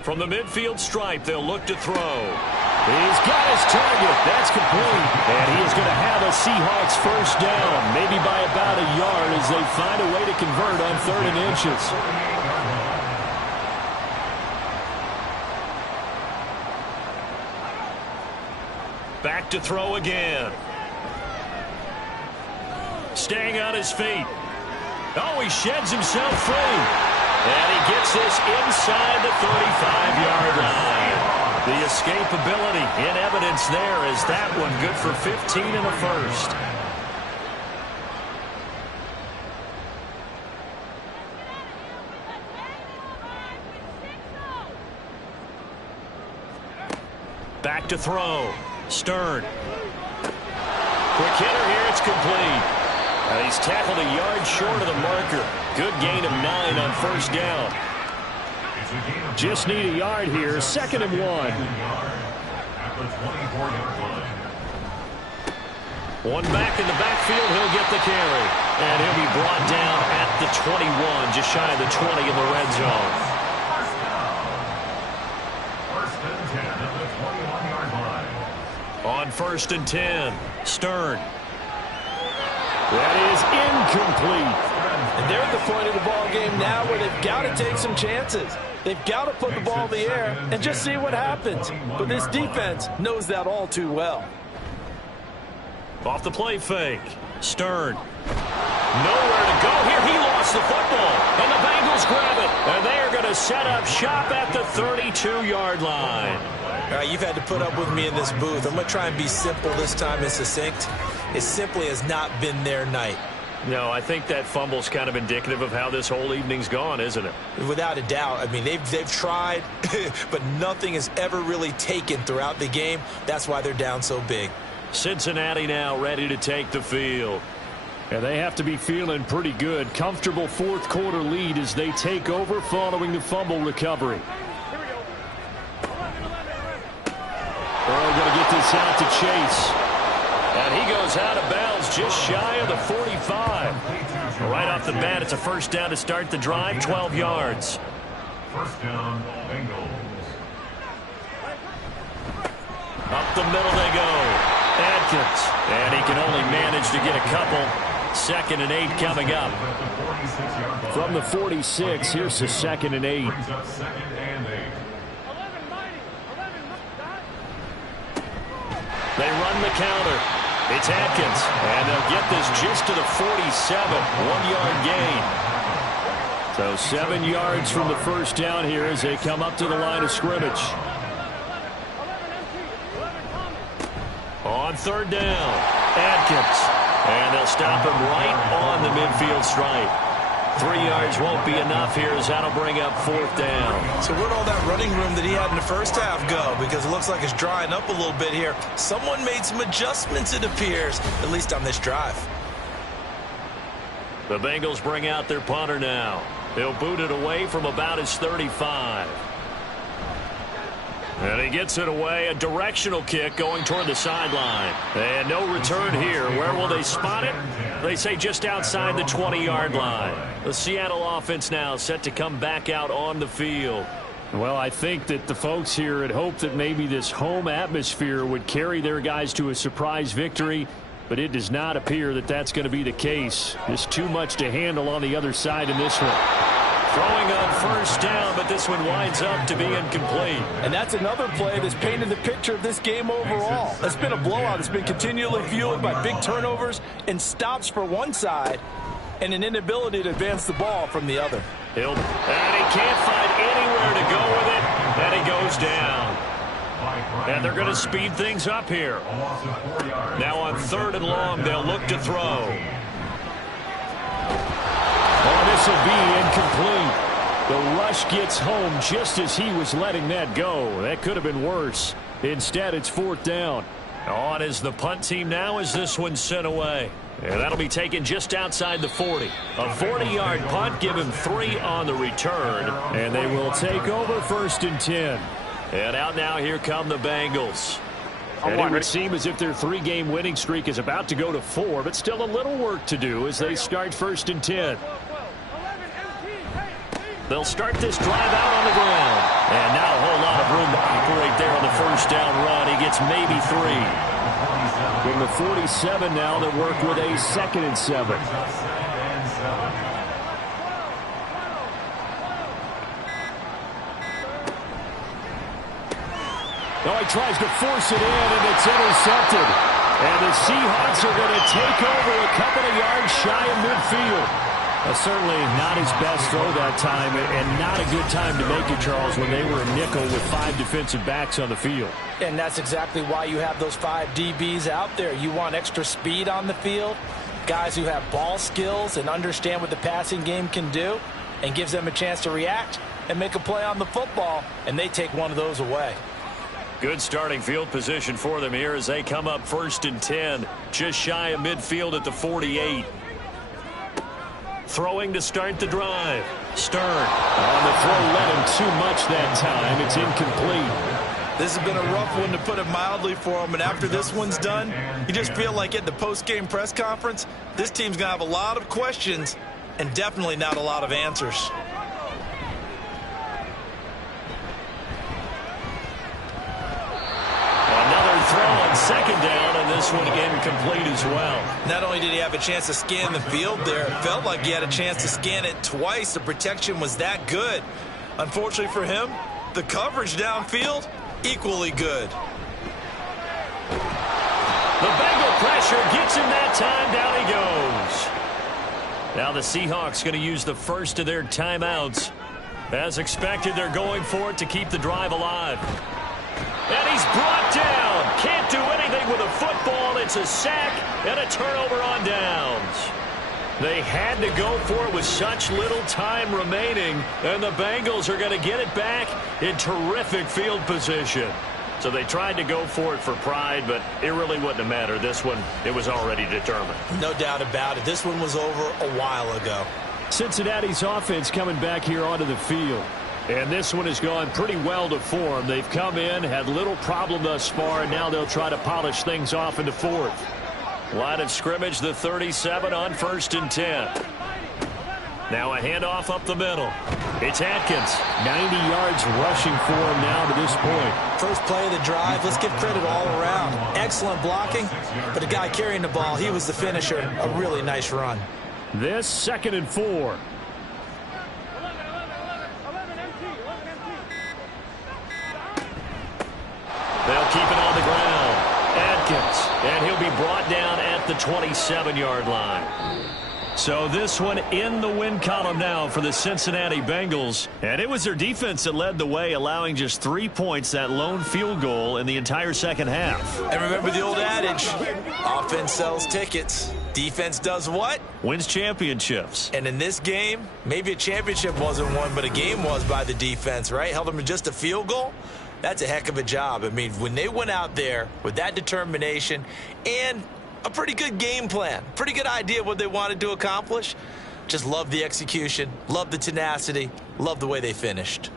From the midfield stripe, they'll look to throw. He's got his target. That's complete. And he is going to have a Seahawks first down, maybe by about a yard as they find a way to convert on 3rd and inches. Back to throw again. Staying on his feet. Oh, he sheds himself free. And he gets this inside the 35-yard line. The escapability in evidence there as that one good for 15 in the first. Back to throw. Stern. Quick hitter here. It's complete. He's tackled a yard short of the marker. Good gain of 9 on first down. Just need a yard here. 2nd and 1. One back in the backfield. He'll get the carry. And he'll be brought down at the 21, just shy of the 20 in the red zone. On 1st and 10, Stern. That is incomplete. And they're at the point of the ball game now where they've got to take some chances. They've got to put the ball in the air and just see what happens. But this defense knows that all too well. Off the play fake. Stern. Nowhere to go here. He lost the football. And the Bengals grab it. And they are going to set up shop at the 32-yard line. All right, you've had to put up with me in this booth. I'm going to try and be simple this time and succinct. It simply has not been their night. No, I think that fumble's kind of indicative of how this whole evening's gone, isn't it? Without a doubt. I mean, they've tried, but nothing has ever really taken throughout the game. That's why they're down so big. Cincinnati now ready to take the field. And they have to be feeling pretty good. Comfortable 4th quarter lead as they take over following the fumble recovery. Burrow going to get this out to Chase. And he goes out of bounds just shy of the 45. Right off the bat, it's a first down to start the drive, 12 yards. First down, Bengals. Up the middle they go. Adkins. And he can only manage to get a couple. 2nd and 8 coming up. From the 46, here's the 2nd and 8. Brings up 2nd and 8. They run the counter. It's Adkins. And they'll get this just to the 47. 1-yard gain. So 7 yards from the first down here as they come up to the line of scrimmage. On 3rd down, Adkins. And they'll stop him right on the midfield stripe. 3 yards won't be enough here as that'll bring up 4th down. So where'd all that running room that he had in the first half go? Because it looks like it's drying up a little bit here. Someone made some adjustments, it appears, at least on this drive. The Bengals bring out their punter now. He'll boot it away from about his 35. And he gets it away, a directional kick going toward the sideline. And no return here. Where will they spot it? They say just outside the 20-yard line. The Seattle offense now set to come back out on the field. Well, I think that the folks here had hoped that maybe this home atmosphere would carry their guys to a surprise victory, but it does not appear that that's going to be the case. Just too much to handle on the other side in this one. Throwing on first down, but this one winds up to be incomplete. And that's another play that's painted the picture of this game overall. It's been a blowout. It's been continually fueled by big turnovers and stops for one side and an inability to advance the ball from the other. And he can't find anywhere to go with it, and he goes down. And they're going to speed things up here. Now on 3rd and long, they'll look to throw. Oh, this will be incomplete. The rush gets home just as he was letting that go. That could have been worse. Instead, it's 4th down. On is the punt team now as this one's sent away. And that'll be taken just outside the 40. A 40-yard punt, give him 3 on the return. And they will take over 1st and 10. And out now, here come the Bengals. And it would seem as if their 3-game winning streak is about to go to 4, but still a little work to do as they start 1st and 10. They'll start this drive out on the ground. And not a whole lot of room to operate there on the first down run. He gets maybe 3. From the 47 now, they work with a 2nd and 7. Oh, he tries to force it in, and it's intercepted. And the Seahawks are going to take over a couple of yards shy of midfield. Certainly not his best throw that time, and not a good time to make it, Charles, when they were a nickel with 5 defensive backs on the field. And that's exactly why you have those 5 DBs out there. You want extra speed on the field, guys who have ball skills and understand what the passing game can do, and gives them a chance to react and make a play on the football, and they take one of those away. Good starting field position for them here as they come up 1st and 10, just shy of midfield at the 48. Throwing to start the drive. Stern. On the throw led him too much that time. It's incomplete. This has been a rough one, to put it mildly, for him. And after this one's done, you just feel like at the post-game press conference, this team's going to have a lot of questions and definitely not a lot of answers. Throw on 2nd down, and this one incomplete as well. Not only did he have a chance to scan the field there, it felt like he had a chance to scan it twice. The protection was that good. Unfortunately for him, the coverage downfield, equally good. The Bengal pressure gets him that time. Down he goes. Now the Seahawks going to use the first of their timeouts. As expected, they're going for it to keep the drive alive. And he's brought down. Can't do anything with a football. It's a sack and a turnover on downs. They had to go for it with such little time remaining, and the Bengals are going to get it back in terrific field position. So they tried to go for it for pride, but it really wouldn't have mattered. This one, it was already determined. No doubt about it. This one was over a while ago. Cincinnati's offense coming back here onto the field. And this one has gone pretty well to form. They've come in, had little problem thus far, and now they'll try to polish things off in the 4th. Line of scrimmage, the 37 on 1st and 10. Now a handoff up the middle. It's Atkins. 90 yards rushing for him now to this point. First play of the drive, let's give credit all around. Excellent blocking, but the guy carrying the ball, he was the finisher. A really nice run. This 2nd and 4. They'll keep it on the ground. Atkins, and he'll be brought down at the 27-yard line. So this one in the win column now for the Cincinnati Bengals. And it was their defense that led the way, allowing just 3 points, that lone field goal in the entire second half. And remember the old adage, offense sells tickets. Defense does what? Wins championships. And in this game, maybe a championship wasn't won, but a game was by the defense, right? Held them to just a field goal. That's a heck of a job. I mean, when they went out there with that determination and a pretty good game plan, pretty good idea of what they wanted to accomplish, just love the execution, love the tenacity, love the way they finished.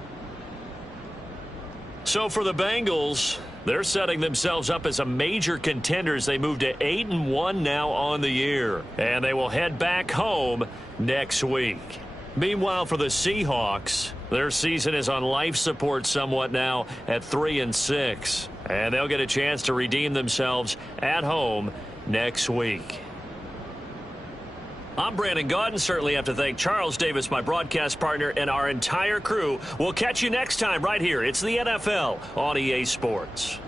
So for the Bengals, they're setting themselves up as a major contender as they move to 8-1 now on the year. And they will head back home next week. Meanwhile, for the Seahawks, their season is on life support somewhat now at 3-6. And they'll get a chance to redeem themselves at home next week. I'm Brandon Gaudin. Certainly have to thank Charles Davis, my broadcast partner, and our entire crew. We'll catch you next time right here. It's the NFL on EA Sports.